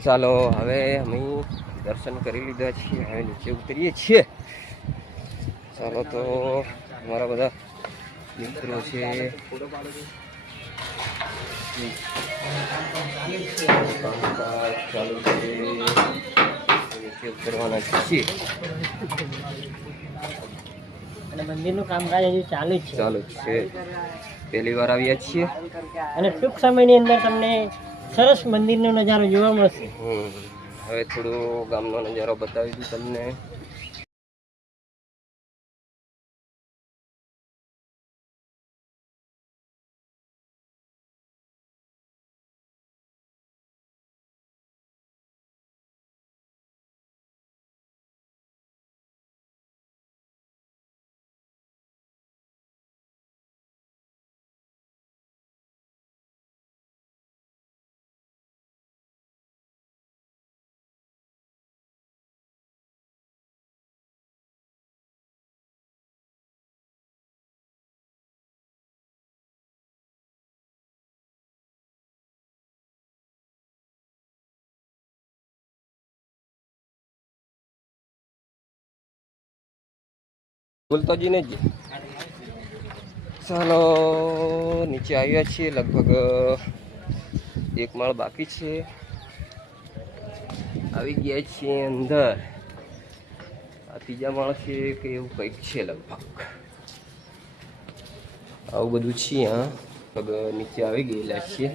ચાલો હવે અમે દર્શન કરી લીધા છીએ, હવે નીચે ઉતરીએ છીએ। ચાલો તો અમારા બધા મિત્રો છે, કામકાજ ચાલુ છે, નીચે ઉતરવાના છીએ અને મંદિરનું કામકાજ હજુ ચાલુ છે। પહેલી વાર આવ્યા છીએ અને ટૂંક સમયની અંદર તમને સરસ મંદિરનો નજારો જોવા મળશે। હવે થોડો ગામનો નજારો બતાવી દઉં તમને। બોલતો જ નહીં। ચાલો નીચે આવ્યા છીએ, લગભગ એક માળ બાકી છે, આવી ગયા છીએ અંદર। આ ત્રીજા માળ છે કે એવું કંઈક છે, લગભગ આવું બધું છે। લગભગ નીચે આવી ગયેલા છીએ।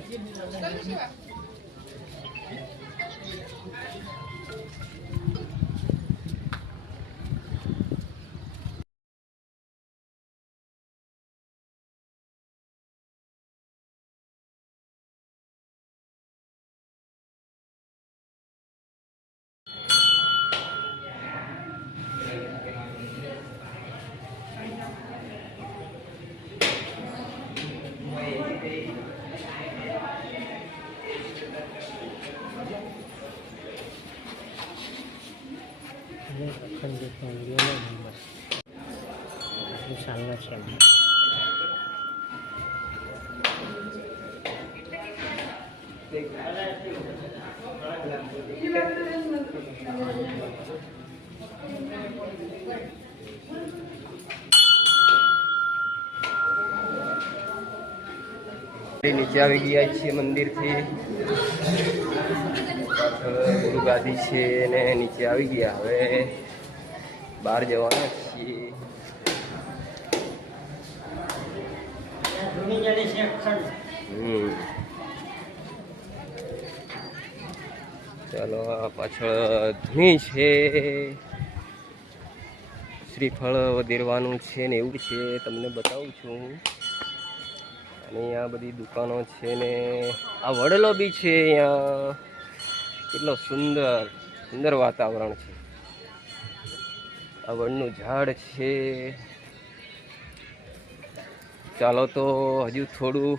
નીચે આવી ગયા છીએ મંદિરથી, ગુરુ ગાદી છે ને નીચે આવી ગયા। હવે બહાર જવાના છીએ। ચાલો આ પાછળ ધૂણી છે, શ્રીફળ વધેરવાનું છે ને એવું છે, તમને બતાવું છું। અને અહીંયા બધી દુકાનો છે ને આ વડલો બી છે। અહીંયા કેટલો સુંદર વાતાવરણ છે। આ વડનું ઝાડ છે। ચાલો તો હજુ થોડું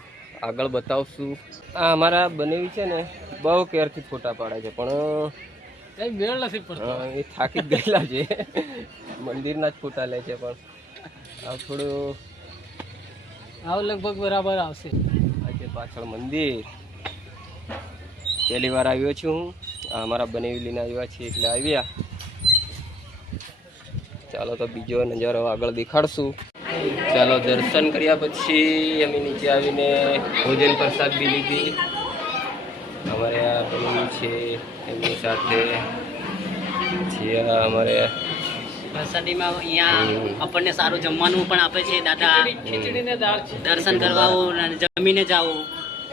આગળ બતાવશું। આ અમારા બનેવી છે ને બહુ કેરથી ફોટા પાડે છે, પણ મેળ નથી પડતો, એ થાકી જ ગયેલા છે। મંદિરના જ ફોટા લે છે, પણ આ થોડું લગભગ બરાબર આવશે। આજે પાછળ મંદિર પહેલી વાર આવ્યો છું હું। અમારા બનેવી લઈને આવ્યા છીએ એટલે આવ્યા। ચાલો તો બીજો નજારો આગળ દેખાડશું। ચાલો દર્શન કર્યા પછી અમે નીચે આવીને ભોજન પ્રસાદ બી લીધી। અમારે આ બનેવી છે એમની સાથે પછી અમારે પ્રસાદીમાં અહીંયા આપણને સારું જમવાનું પણ આપે છે દાદા। ખીચડીને દાળ દર્શન કરવા અને જમીને જાવું।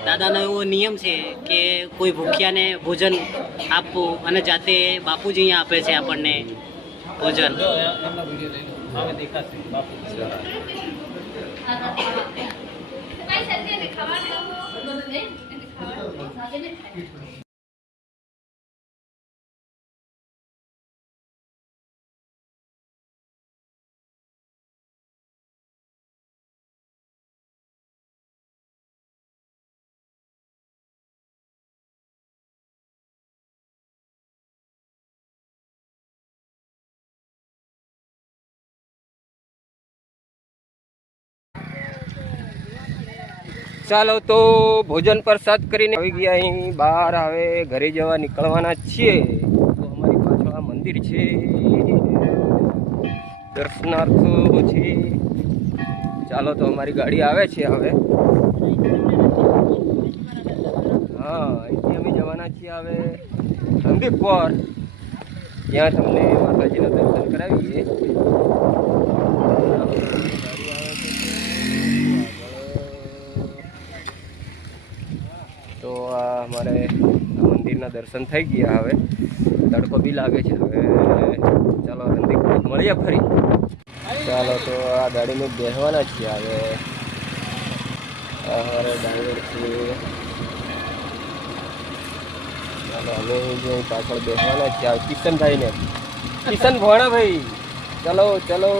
દાદાનો એવો નિયમ છે કે કોઈ ભૂખ્યાને ભોજન આપવું, અને જાતે બાપુજી અહીંયા આપે છે આપણને ભોજન। ચાલો તો ભોજન પ્રસાદ કરીને આવી ગયા અહીં બહાર હવે ઘરે જવા નીકળવાના છીએ. તો અમારી પાછળ આ મંદિર છે, દર્શનાર્થો છે. ચાલો તો અમારી ગાડી આવે છે હવે. હા, અહીંથી અમે જવાના છીએ હવે સંદીપપોર, ત્યાં તમને માતાજીના દર્શન કરાવીએ. તો આ અમારે મંદિરના દર્શન થઈ ગયા. હવે તડકો બી લાગે છે. હવે ચાલો સંદીપપોર મળીએ ફરી. ચાલો તો આ ગાડીમાં બેસવાના છીએ હવે. અમારે ડ્રાઈવર છે. ચાલો અમે જે પાછળ બેસવાના છીએ કિશનભાઈને, કિશન ભોણા ભાઈ. ચલો ચલો.